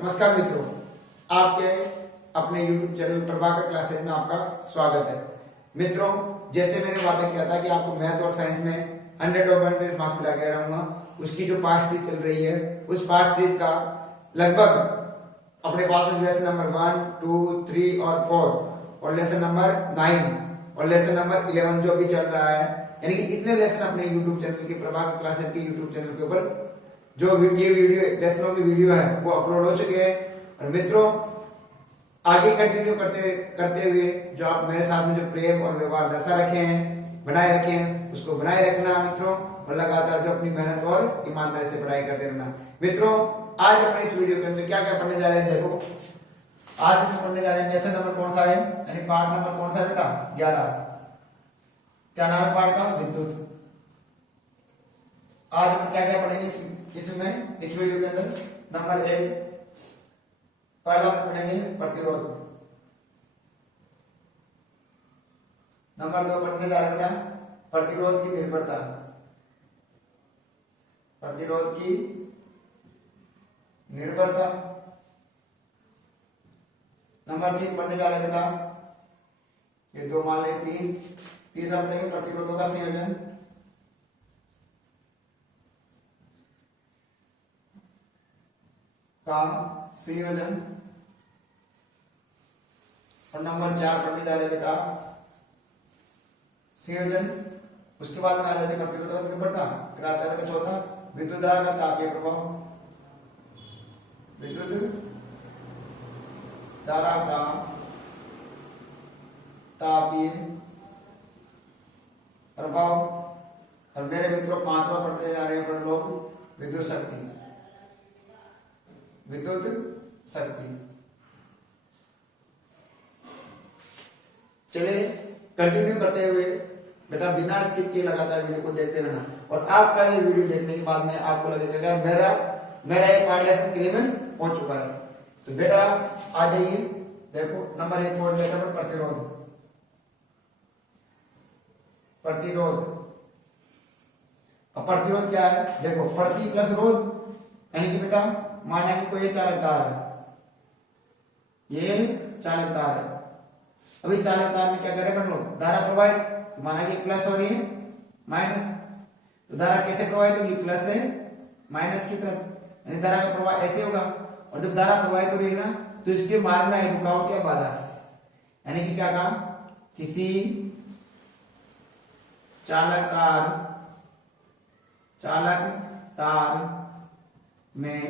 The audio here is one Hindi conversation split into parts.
नमस्कार मित्रों, आपके अपने YouTube चैनल प्रभाकर क्लासेस में आपका स्वागत है। मित्रों, जैसे मैंने वादा किया था कि आपको मैथ और साइंस में 100 मार्क्स दिला के रहूंगा, उसकी जो पास्ट सीरीज चल रही है उस पास्ट सीरीज का लगभग अपने पास में लेसन नंबर 1, 2, 3 और 4 और लेसन नंबर 9 और लेसन नंबर 11 जो अभी चल रहा है, यानी कि इतने लेसन अपने YouTube चैनल के प्रभाकर क्लासेस के YouTube चैनल के ऊपर जो ये वीडियो लेसनों की वीडियो है वो अपलोड हो चुके हैं। और मित्रों, आगे कंटिन्यू करते हुए जो आप मेरे साथ में जो प्रेम और व्यवहार दशा रखे हैं, बनाए रखे हैं, उसको बनाए रखना मित्रों, और लगातार जो अपनी मेहनत और ईमानदारी से पढ़ाई करते रहना। मित्रों, आज अपने इस वीडियो के अंदर क्या क्या पढ़ने जा रहे हैं, देखो आज हम पढ़ने जा रहे हैं लेसन नंबर कौन सा है, यानी पार्ट नंबर कौन सा है बेटा, 11। क्या नाम है पार्ट का, विद्युत। आज हम क्या क्या पढ़ेंगे इसमें, इस वीडियो के अंदर नंबर 1 पहला पढ़ेंगे प्रतिरोध। नंबर 2 पढ़ने जा रहे हैं प्रतिरोध की निर्भरता। प्रतिरोध की निर्भरता। नंबर 3 पढ़ने जा रहे हैं बेटा, ये दो मान ले 3। तीसरा पढ़ेंगे प्रतिरोधों का संयोजन। का संयोजन। और नंबर 4 पढ़ने जा रहे बेटा संयोजन। उसके बाद में आ जाते प्रतिरोध का निर्भरता। फिर आता है बेटा चौथा विद्युत धारा का तापीय प्रभाव। विद्युत धारा का तापीय प्रभाव। और मेरे मित्रों, 5वां पढ़ते जा रहे हैं अपन लोग विद्युत शक्ति। विद्युत शक्ति। चलिए कंटिन्यू करते हुए बेटा बिना स्किप किए लगातार वीडियो को देखते रहना। और आपका ये वीडियो देखने के बाद में आपको लगेगा मेरा ये पार्ट लेसन क्लियर में पहुंच चुका है। तो बेटा आ जाइए, देखो नंबर 1 पॉइंट लेते हैं प्रतिरोध। प्रतिरोध। अब प्रतिरोध क्या है, देखो प्रति प्लस रोध, यानी कि बेटा माना कि कोई चालक तार है, ये चालक तार है। अभी चालक तार में क्या करें अपन लोग, धारा प्रवाहित, तो माना कि प्लस हो रही है माइनस, तो धारा कैसे प्रवाहित होगी, प्लस से माइनस की तरफ, यानी धारा का प्रवाह ऐसे होगा। और जब धारा प्रवाहित हो रही है ना, तो इसके मार्ग में आई रुकावट या बाधा, यानी कि क्या कहा, किसी चालक तार में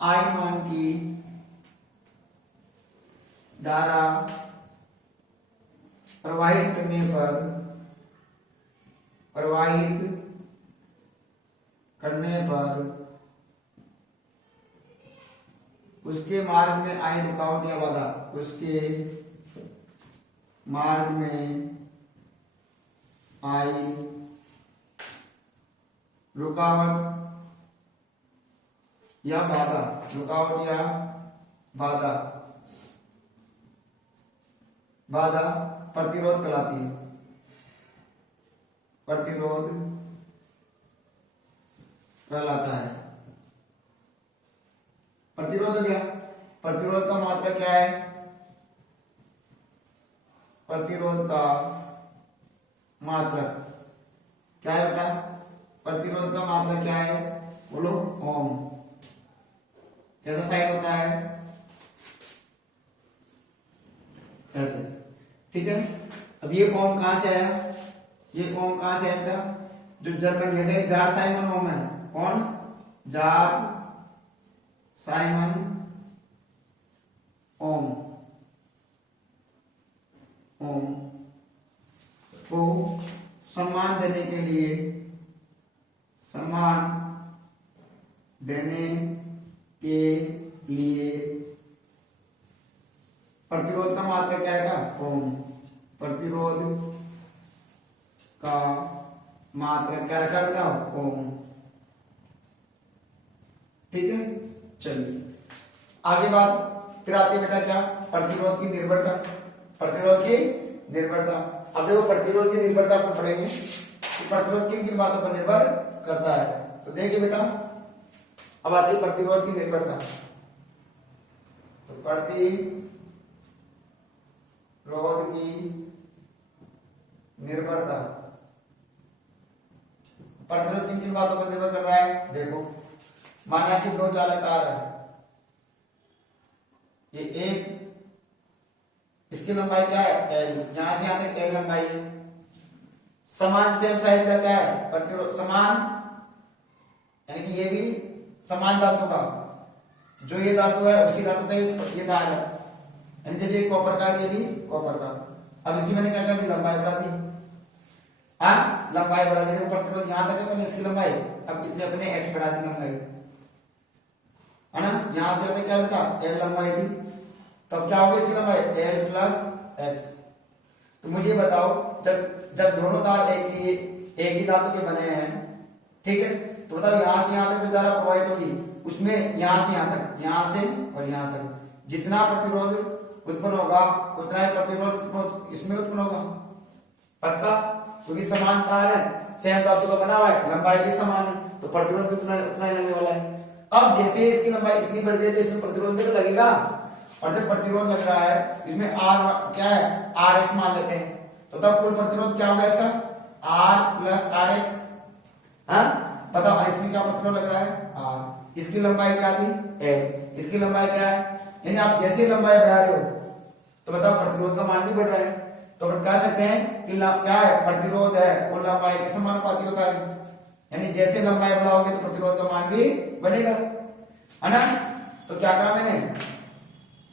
I मान की धारा प्रवाहित करने पर उसके मार्ग में आई रुकावट या बाधा, उसके मार्ग में आई रुकावट या बाधा, रुकावट या बाधा, बाधा प्रतिरोध कहलाती है। प्रतिरोध कहलाता है। प्रतिरोध हो गया। प्रतिरोध का मात्रक क्या है, प्रतिरोध का मात्रक क्या है बेटा, प्रतिरोध का मात्रक क्या है, बोलो ओम। कैसा साइन होता है, ऐसे, ठीक है। अब ये ओम कहां से आया, ये ओम कहां से आया बेटा, जो जर्मन कहते हैं जार साइमन ओम है। कौन, जार साइमन ओम। ओम को सम्मान देने के लिए, सम्मान देने के लिए प्रतिरोध का मात्रा क्या है, ओम। प्रतिरोध का मात्रा क्या रखा बेटा, ओम। ठीक है, चलिए आगे बात फिर आती है बेटा क्या, प्रतिरोध की निर्भरता। प्रतिरोध की निर्भरता। अब देखो प्रतिरोध की निर्भरता अपन पढ़ेंगे कि प्रतिरोध किन किन बातों पर निर्भर करता है। तो देखिए बेटा, अब आती है प्रतिरोध की निर्भरता। प्रतिरोध की निर्भरता, प्रतिरोध किन किन बातों पर निर्भर कर रहा है? देखो, माना कि दो चालक तार है, ये एक, इसकी लंबाई क्या है? L, यहां से यहां तक L लंबाई है। समान सेम साइज का क्या है? प्रतिरोध समान, यानी कि ये भी समान धातु का, जो ये धातु है उसी धातु का ये तार है, यानी जैसे ये कॉपर का है, ये भी कॉपर का। अब इसकी मैंने क्या कर दी? लंबाई बढ़ा दी। हाँ, लंबाई बढ़ा दी। देखो प्रतिरोध यहां तक है पहले, इसकी लंबाई, अब इतने अपने x बढ़ा दी लंबाई, है ना। यहां से क्या बेटा? L लंबाई थी, तब क्या होगी इसकी लंबाई? L plus x। तो मुझे बताओ, जब जब दोनों तार एक ही धातु के बने हैं, ठीक है, तो बताओ यहां से यहां तक जो धारा प्रवाहित होगी, उसमें यहां से यहां तक, यहां से और यहां तक जितना प्रतिरोध उत्पन्न होगा उतना ही प्रतिरोध इसमें उत्पन्न होगा। पक्का? क्योंकि समान तार है, सेम धातु का बना हुआ है, लंबाई भी समान है, तो प्रतिरोध भी उतना उतना ही लगने वाला है। अब जैसे इसकी लंबाई इतनी बढ़ गई तो इसमें प्रतिरोध भी तो लगेगा, और जब प्रतिरोध लग रहा है इसमें R क्या है? RX मान लेते हैं, तो तब कुल प्रतिरोध क्या होगा इसका? R plus RX। हाँ बताओ, और इसमें क्या प्रतिरोध लग रहा है? R। इसकी लंबाई क्या थी? L। इसकी लंबाई क्या है? यानी आप जैसे लंबाई बढ़ा रहे हो तो बताओ प्रतिरोध का मान भी बढ़ रहा है। तो अपन कह सकते हैं कि क्या है? प्रतिरोध है वो लंबाई के समानुपाती होता है, यानी जैसे लंबाई बढ़ाओगे तो प्रतिरोध का मान भी बढ़ेगा, है ना। तो क्या कहा मैंने?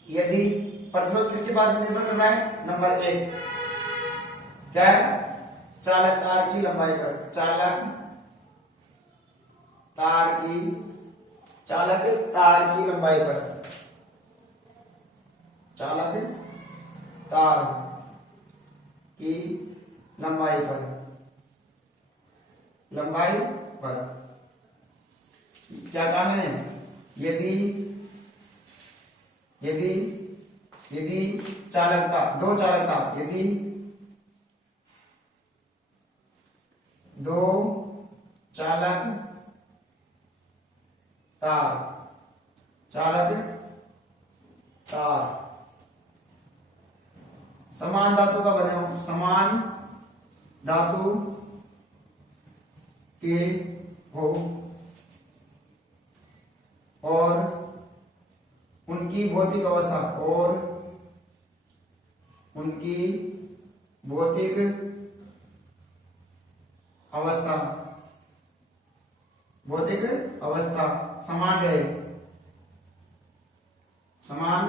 यदि प्रतिरोध किसके बात में निर्भर कर रहा है? नंबर 1 क्या है? चालक तार की लंबाई पर, चालक तार की लंबाई पर, चालक तार की लंबाई पर क्या कहा मैंने? यदि चालकता, दो चालकता, यदि दो चालक तार समान धातु का बने हो, समान धातु के हो और उनकी भौतिक अवस्था समान रहे, समान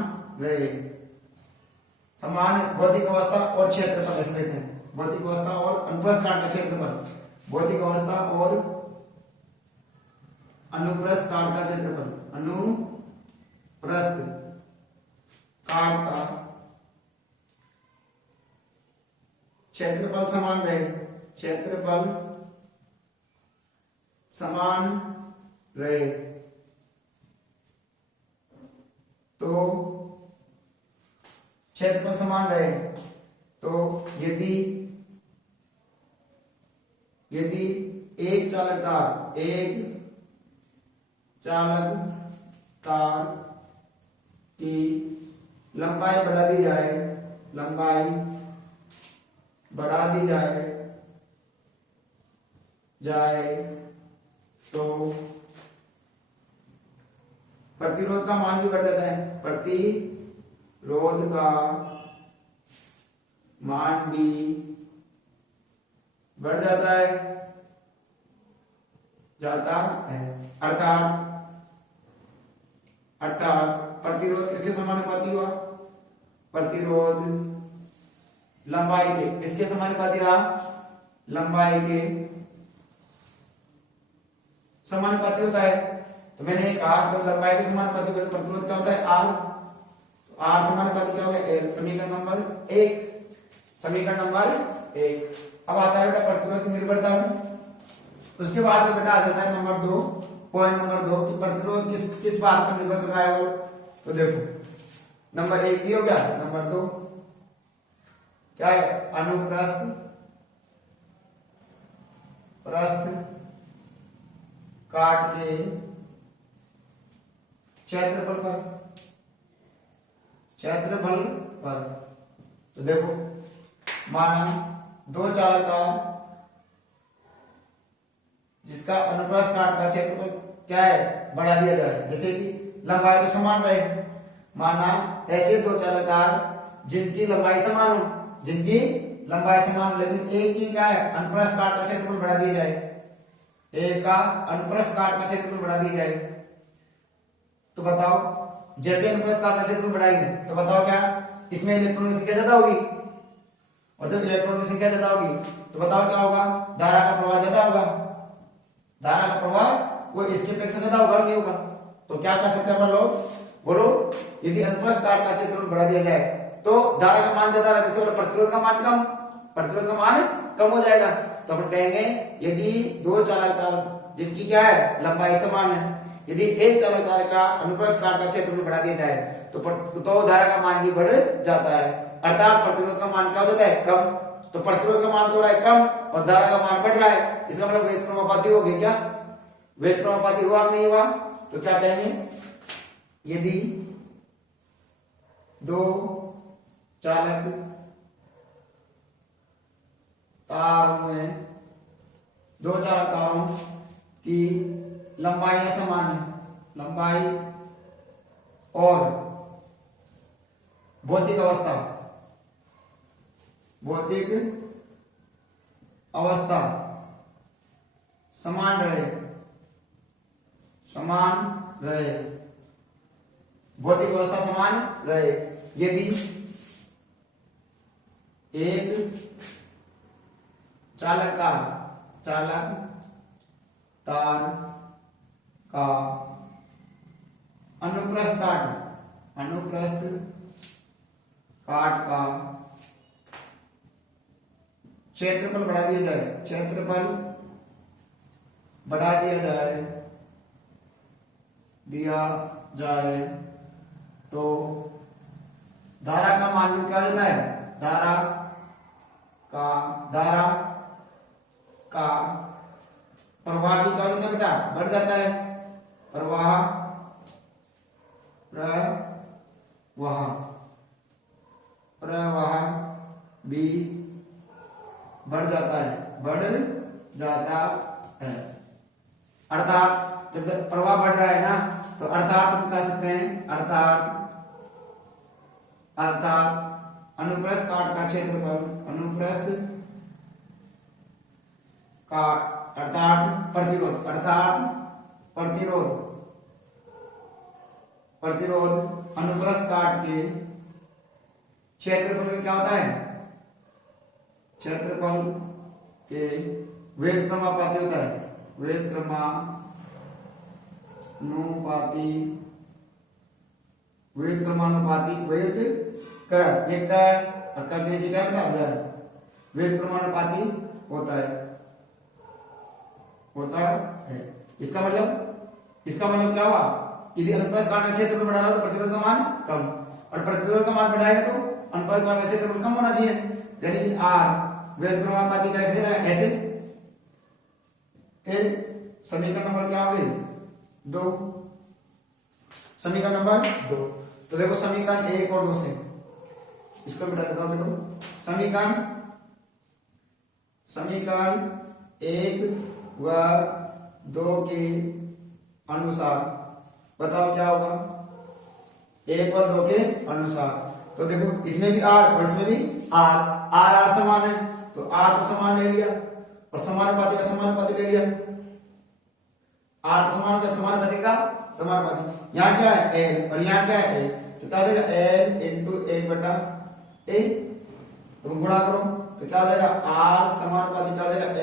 भौतिक अवस्था और क्षेत्रफल ऐसे लेते हैं। भौतिक अवस्था और अनुप्रस्थ काट का क्षेत्रफल, भौतिक अवस्था और अनुप्रस्थ काट का क्षेत्रफल, अनुप्रस्थ काट का क्षेत्रफल समान रहे, तो क्षेत्रफल समान रहे तो यदि एक चालक तार की लंबाई बढ़ा दी जाए तो प्रतिरोध का मान भी बढ़ जाता है, प्रतिरोध का मान भी बढ़ जाता है अर्थात प्रतिरोध किसके समानुपाती हुआ? प्रतिरोध लंबाई के किसके समानुपाती रहा? लंबाई के समानुपाती होता है। तो मैंने कहा जब लंबाई के समानुपाती होगा तो प्रतिरोध क्या होता है? R। तो R समानुपाती क्या होगा? L। समीकरण नंबर 1। अब आता है बेटा प्रतिरोध की निर्भरता में। उसके बाद में बेटा आ जाता है नंबर 2, पॉइंट नंबर 2 कि प्रतिरोध किस बात पर निर्भर कर रहा है वो। तो देखो नंबर 1 की हो गया, नंबर 2 क्या है? अनुप्रस्थ काट के क्षेत्रफल पर, क्षेत्रफल पर। तो देखो माना दो चालकतार जिसका अनुप्रस्थ काट का क्षेत्रफल क्या है बढ़ा दिया जाए, जैसे कि लंबाई तो समान रहे। माना ऐसे दो चालकतार जिनकी लंबाई समान हो, जिनकी लंबाई समान, लेकिन एक की क्या है अनुप्रस्थ काट का क्षेत्रफल बढ़ा दिया जाए, एक का अनुप्रस्थ काट का क्षेत्रफल बढ़ा दिया जाए। तो बताओ जैसे अनुप्रस्थ काट का क्षेत्रफल बढ़ाएंगे तो बताओ क्या इसमें इलेक्ट्रॉनों की संख्या ज्यादा होगी, और जब इलेक्ट्रॉनों की संख्या ज्यादा होगी तो बताओ क्या होगा, धारा का प्रवाह ज्यादा होगा। धारा का प्रवाह वो इसकी अपेक्षा ज्यादा होगा नहीं होगा। तो क्या कर सकते हैं अपन लोग, बोलो यदि अनुप्रस्थ काट का क्षेत्रफल बढ़ा दिया जाए तो धारा का मान ज्यादा रहेगा, इसका प्रतिरोध का मान कम, प्रतिरोध का मान कम हो जाएगा। तो अपन कहेंगे यदि दो चालकतार जिनकी क्या है लंबाई समान है, यदि एक चालकतार का अनुप्रस्थ काट का क्षेत्रफल बढ़ा दिया जाए तो धारा का मान भी बढ़ जाता है, अर्थात प्रतिरोध का मान क्या हो जाता है कम। तो प्रतिरोध का मान तो रहा है कम और धारा का मान बढ़ रहा है, इसका मतलब वेग क्रमानुपाती हो गया। क्या वेग क्रमानुपाती हुआ नहीं हुआ? तो क्या कहेंगे, यदि दो चालक तारों में दो चालक तारों की लंबाई समान है, लंबाई और भौतिक अवस्था समान रहे, भौतिक अवस्था समान रहे, यदि एक चालक तार का अनुप्रस्थ काट का क्षेत्रफल बढ़ा दिया जाए तो धारा का मान भी क्या जाता है, धारा का प्रवाह भी क्या जाता है बेटा, बढ़ जाता है। प्रवाह भी बढ़ जाता है। अर्थात जब प्रवाह बढ़ रहा है ना तो अर्थात हम कह सकते हैं अर्थात अनुप्रस्थ काट का क्षेत्रफल, अर्थात प्रतिरोध अनुप्रस्थ काट के क्षेत्रफल क्या होता है, क्षेत्रफल के वेग क्रमानुपाती होता है, वेग क्रमानुपाती एक का और का के नीचे क्या बेटा वेग क्रमानुपाती होता है। इसका मतलब क्या हुआ, यदि अनुप्रस्थ काट का क्षेत्रफल बढ़ा रहा तो प्रतिरोध का मान कम, और प्रतिरोध का मान बढ़ाएगा तो अनुप्रस्थ काट का क्षेत्रफल कम होना चाहिए, यानी कि R वेग क्रमानुपाती का कैसे रहेगा, ऐसे। समीकरण नंबर क्या हो गई, 2। समीकरण नंबर 2। तो देखो समीकरण 1 और 2 से इसको मिटा देता हूं। देखो समीकरण 1 व 2 के अनुसार बताओ क्या होगा, 1 और 2 के अनुसार। तो देखो इसमें भी R और इसमें भी R समान है तो R तो समान ले लिया और समानुपाती का समानुपाती ले लिया। R तो समान का समानुपाती, यहाँ क्या है L और यहाँ क्या है A, तो क्या हो जाएगा L इंटू 1/A। तो गुणा करो तो क्या हो जाएगा R समानुपाती क्या हो जाएगा L/A।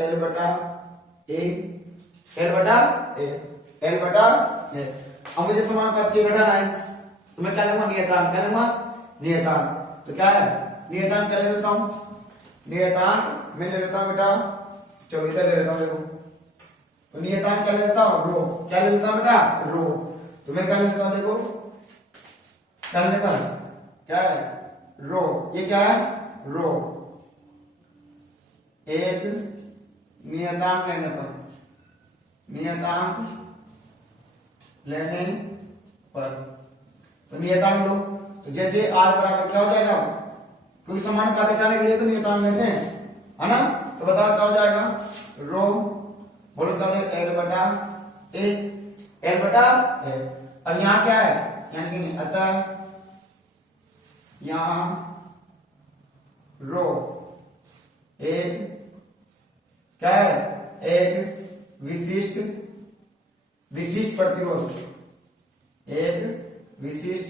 अब मुझे समानुपाती घटाना है तो मैं क्या लूंगा, नियतांक। तो क्या है नियतांक, क्या ले लेता हूं, नियतांक मैं ले लेता हूं बेटा, चलो इधर ले लेता हूं। देखो तो नियतांक क्या ले लेता हूं, रो। क्या ले लेता हूं बेटा, रो। तो मैं क्या ले लेता हूं, देखो करने पर क्या है रो, ये क्या है रो। एक नियतांक लेने पर तो नियतांक लो, तो तो जैसे आर बराबर क्या हो जाएगा, क्योंकि समानुपाती हटाने के लिए तो नियतांक लेते हैं, है ना। तो बताओ क्या हो जाएगा, रो, बोलो क्या हो जाएगा, एल बटा ए, एल बटा ए। अब यहाँ क्या है, यानी कि अतः यहाँ रो एक क्या है, एक विशिष्ट प्रतिरोध, एक विशिष्ट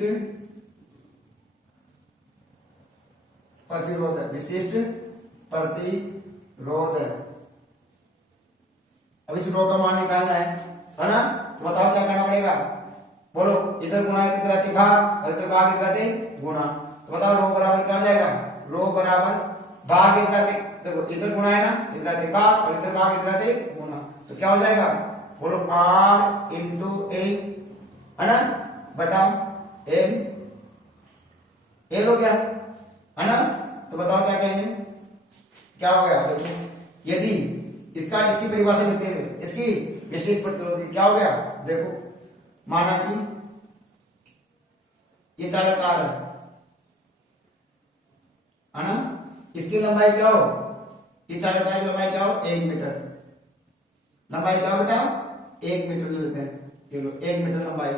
प्रतिरोध है, विशिष्ट प्रतिरोध है। अब इस रो का मान निकालना है ना। तो बताओ क्या करना पड़ेगा, बोलो, इधर गुणा है कितना रहती भाग, और इधर भाग कितना रहती गुणा। तो बताओ रो बराबर क्या हो जाएगा, रो बराबर भाग इधर रहती, देखो इधर गुणा है ना, इधर रहती भाग और इधर भाग इधर रहती गुणा। तो क्या हो जाएगा, बोलो आर इंटू ए, है ना, बटा एल, एल हो गया, है ना। तो बताओ क्या कहेंगे, क्या हो गया, देखो यदि इसकी परिभाषा देते हुए इसकी विशेष प्रतिरोध क्या हो गया, देखो माना कि ये चालक तार है ना, इसकी लंबाई क्या हो, ये चालक तार की लंबाई क्या हो, 1 मीटर, लंबाई क्या हो बेटा, 1 मीटर ले लेते हैं, ये लो 1 मीटर लंबाई,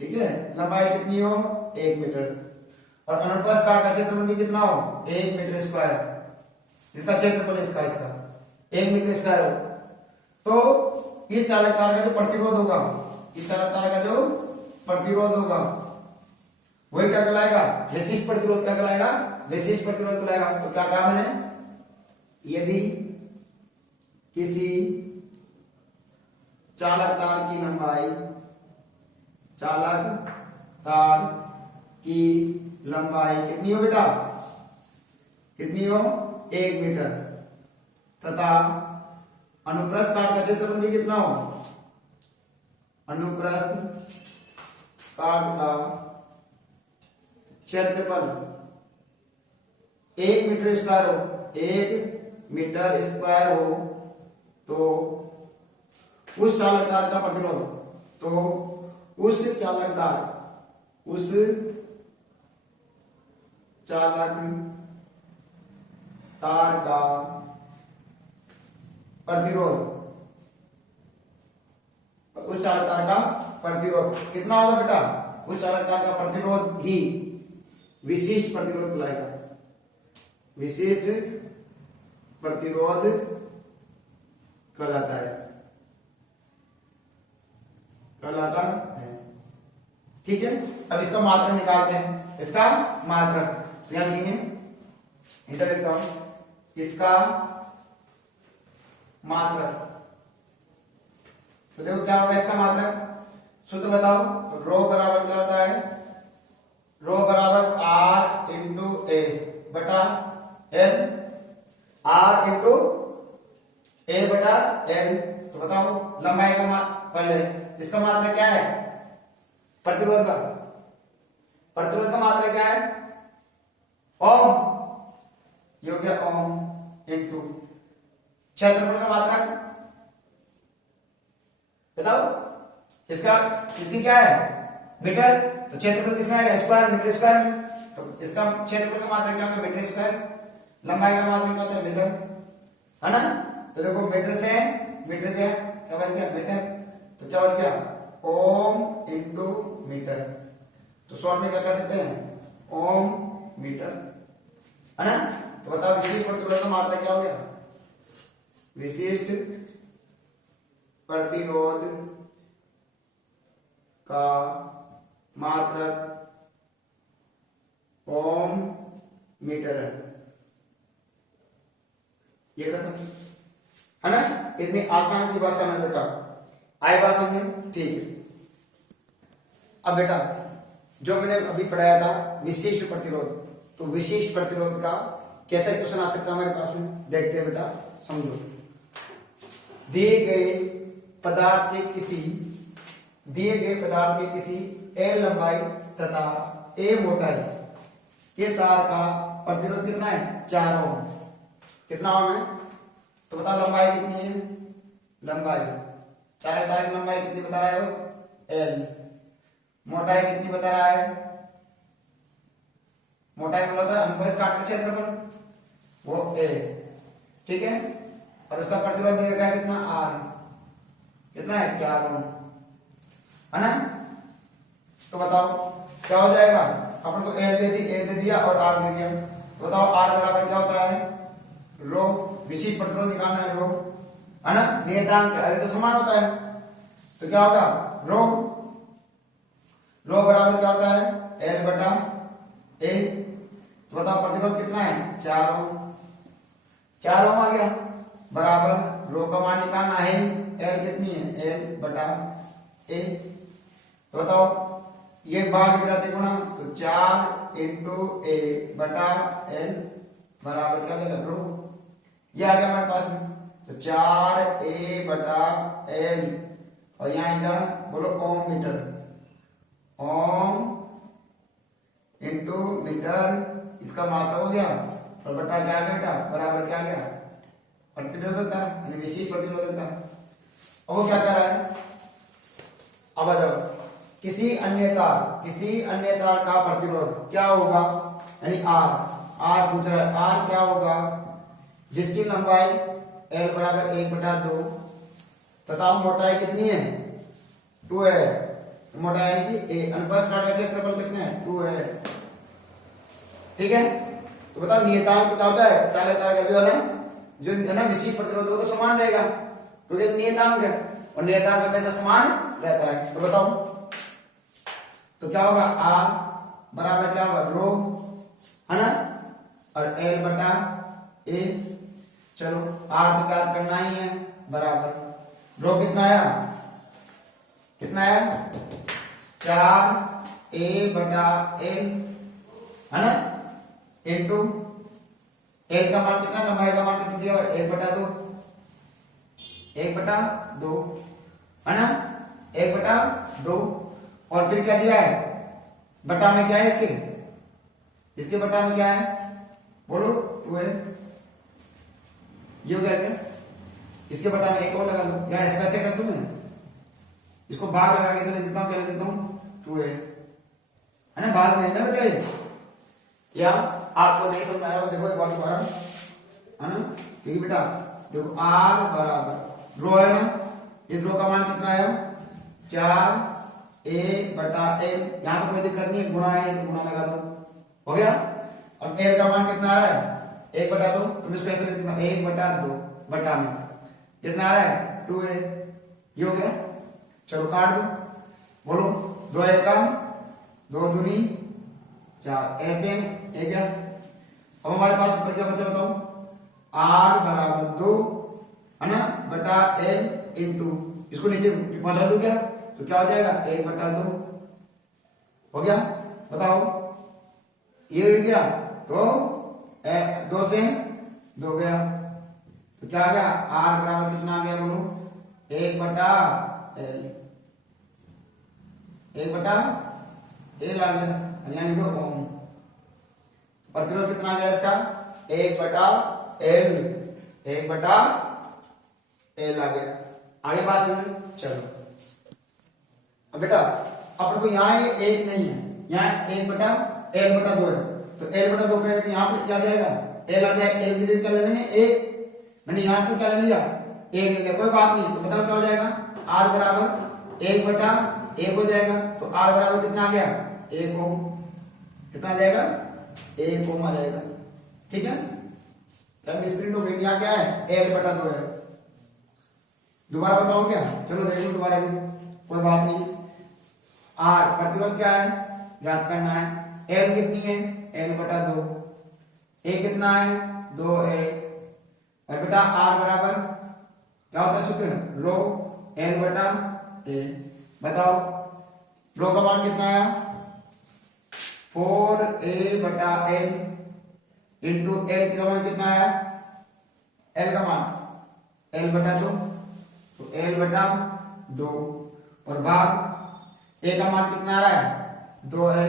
ठीक है, लंबाई कितनी हो, 1 मीटर, और अनुप्रस्थ काट का क्षेत्रफल भी कितना हो, 1 मीटर स्क्वायर, इसका क्षेत्रफल इसका 1 मीटर स्क्वायर हो। तो इस चालक तार का जो प्रतिरोध होगा, इस चालक तार का जो प्रतिरोध होगा वही क्या कहलाएगा, विशिष्ट प्रतिरोध, क्या कहलाएगा, विशिष्ट प्रतिरोध कहलाएगा। तो क्या कहा मैंने, यदि किसी चालक तार की लंबाई, चालक तार की लंबाई कितनी हो बेटा, कितनी हो, 1 मीटर, तथा अनुप्रस्थ काट का क्षेत्रफल भी कितना हो, अनुप्रस्थ काट का क्षेत्रफल 1 मीटर स्क्वायर हो, 1 मीटर स्क्वायर हो, तो उस चालक तार का प्रतिरोध, तो उस चालक तार का प्रतिरोध, उस चालक तार का प्रतिरोध कितना होगा बेटा, उस चालक तार का प्रतिरोध ही विशिष्ट प्रतिरोध कहलाएगा, विशिष्ट प्रतिरोध कहलाता है, कहलाता है, ठीक है। अब इसका मात्रक निकालते हैं, इसका मात्रक ध्यान दीजिए, इधर लिखता हूं, इसका मात्रक, तो देखो क्या होगा इसका मात्रक, सूत्र बताओ। तो रो बराबर क्या होता है, रो बराबर आर इंटू ए बटा एल, आर इंटू ए बटा एल। तो बताओ लंबाई का पहले इसका मात्रक क्या है, प्रतिरोध का, प्रतिरोध का मात्रक क्या है, ओम, ये हो गया ओम, इंटू क्षेत्रफल का मात्रक बताओ, इसका, इसकी क्या है मीटर, तो क्षेत्रफल किसमें आएगा, स्क्वायर, मीटर स्क्वायर में, तो इसका क्षेत्रफल का मात्रक क्या होगा, मीटर स्क्वायर, लंबाई का मात्रक क्या होता है, मीटर, है ना। तो देखो मीटर से मीटर क्या बच गया, मीटर, तो क्या बच गया, ओम इंटू मीटर, तो शॉर्ट में क्या कह सकते हैं, ओम मीटर, है ना। तो बताओ विशिष्ट प्रतिरोध का मात्रक क्या हो गया, विशिष्ट प्रतिरोध का मात्रक ओम मीटर है, ये खत्म, है ना। इतनी आसान सी भाषा में बेटा, आई बात समझ में, ठीक है। अब बेटा जो मैंने अभी पढ़ाया था विशिष्ट प्रतिरोध, तो विशिष्ट प्रतिरोध का कैसे क्वेश्चन आ सकता है हमारे पास में, देखते हैं बेटा, समझो। दिए गए पदार्थ के किसी ए लंबाई तथा ए मोटाई के तार का प्रतिरोध कितना है, 4 ओम, कितना ओम है, तो बता लंबाई कितनी है, लंबाई, चार तार की लंबाई कितनी बता रहा है, एल, मोटाई कितनी बता रहा है, मोटाई मतलब होता है अनुप्रस्थ काट का क्षेत्रफल, वो ए, ठीक है। और उसका प्रतिरोध दे रखा है कितना, आर, कितना है 4 ओम, है ना। तो बताओ क्या हो जाएगा, अपन को ए दे दिया और आर दे दिया, तो बताओ आर बराबर क्या होता है, रो, विशिष्ट प्रतिरोध निकालना है रो, है ना। नियतांक अरे तो समान होता है, तो क्या होगा रो, रो बराबर क्या होता है एल बटा ए। तो बताओ प्रतिरोध कितना है 4 ओम, 4 ओम आ गया, बराबर रो का मान निकालना है, एल कितनी है एल बटा ए। तो बताओ ये भाग इधर आते गुणा, तो 4 इंटू ए बटा एल बराबर क्या हो जाएगा रो, ये आ गया हमारे पास में। तो 4 ए बटा एल और यहाँ आएगा बोलो ओम मीटर, ओम इंटू मीटर, इसका मात्रा हो गया और बटा क्या आ गया बेटा बराबर क्या आ गया प्रतिरोधकता यानी विशिष्ट प्रतिरोधकता। और वो क्या कर रहा है, अब आ जाओ किसी अन्य तार का प्रतिरोध क्या होगा, यानी आर, आर पूछ रहा है आर क्या होगा, जिसकी लंबाई एल बराबर 1/2 तथा मोटाई कितनी है 2 है, मोटाई यानी कि ए, अनुप्रस्थ काट का क्षेत्रफल कितना है 2 है, ठीक है। तो बताओ नियतांक तो क्या होता है, चालक तार का जो है ना, जो है ना विशिष्ट प्रतिरोध वो तो समान रहेगा, तो ये नियतांक है और नियतांक हमेशा समान रहता है। तो बताओ तो क्या होगा आर बराबर क्या होगा रो, है ना, और एल बटा ए। चलो आर तो ज्ञात करना ही है, बराबर रो कितना आया 4 ए बटा एल, है ना, इंटू एल का मान कितना, लंबाई का मान कितना दिया हुआ 1/2, 1/2, है ना, 1/2 और फिर क्या दिया है बटा में क्या है इसके बटा में क्या है बोलो 2 है, ये हो गया क्या, इसके बटा में एक और लगा दो या ऐसे वैसे कर दूं मैं, इसको भाग लगा के लिख देता हूं, क्या लिख देता हूं 2 है ना, भाग में है ना बेटा, या आपको नहीं समझ आ रहा देखो एक बार दोबारा, है ना, ठीक बेटा देखो आर बराबर रो है ना, इस रो का मान कितना है 4 ए बटा एल, यहां पर कोई दिक्कत नहीं है, गुणा है तो गुणा लगा दो, हो गया। और एल का मान कितना आ रहा है 1/2, तुम इसको ऐसे लिख देना 1/2 बटा में कितना आ रहा है 2 है, ये हो गया। चलो काट दो, बोलो 2 एकम 2 दूनी 4, ऐसे है क्या। अब हमारे पास ऊपर क्या बचा बताओ, आर बराबर 2, है ना, बटा एल इंटू, इसको नीचे पहुंचा दू क्या, तो क्या हो जाएगा 1/2 हो गया। बताओ ये हो गया, तो 2 से 2 गया, तो क्या आ गया आर बराबर कितना आ गया बोलो 1/L, 1/L आ गया, यानी दो ओम। प्रतिरोध कितना आ गया इसका 1/L, 1/L आ गया। आगे बात समझ, चलो अब बेटा अपन को यहाँ ये 1 नहीं है, यहाँ 1/L/2 है, तो L/2 करेंगे तो यहाँ पर क्या जाएगा L आ जाएगा, L की जगह क्या ले लेंगे 1, मैंने यहाँ पर क्या ले लिया 1 ले लिया, कोई बात नहीं। तो बताओ क्या हो जाएगा R बराबर 1/1 हो जाएगा, तो R बराबर कितना आ गया 1 ओम, कितना आ जाएगा 1 ओम आ जाएगा, ठीक है। क्या मिसप्रिंट हो गई, यहाँ क्या है 1/2 है, दोबारा बताओ क्या, चलो देखो दोबारा भी, कोई बात नहीं। R प्रतिरोध क्या है ज्ञात करना है, L कितनी है L/2, A कितना है 2A, और बेटा R बराबर क्या होता है सूत्र रो L/A। बताओ रो का मान कितना आया 4A/L इंटू L का मान कितना आया, L का मान L/2, तो L/2 और भाग A का मान कितना आ रहा है 2 है,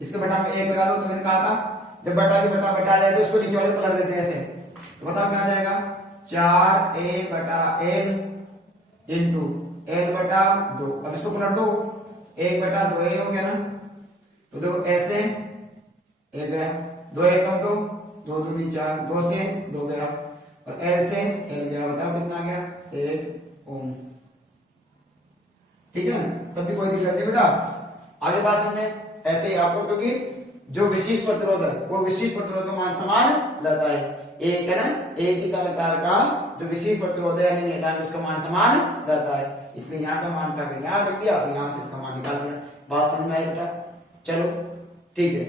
इसके बटा में 1 लगा दो, तो मैंने कहा था जब बटा से बटा बटा जाए तो उसको नीचे वाले पलट देते हैं ऐसे, तो बताओ क्या आ जाएगा 4A/L इंटू L/2, अब इसको पलट दो 1/2 हो गया ना, तो देखो ऐसे 1 गया, 2 एकम 2, 2 दूनी 4, 2 से 2 गया, और L से L गया, बताओ कितना गया 1 ओम। ठीक है, तब भी कोई दिक्कत नहीं बेटा, आगे बात समझे। ऐसे ही आपको, क्योंकि जो विशिष्ट प्रतिरोध है वो विशिष्ट प्रतिरोध का मान समान रहता है, एक है ना, एक ही चालक तार का जो विशिष्ट प्रतिरोध है यानी नेता है उसका मान समान रहता है, इसलिए यहाँ का मान उठाकर यहाँ रख दिया और यहाँ से इसका मान निकाल दिया। बात समझ में आई बेटा? चलो ठीक है।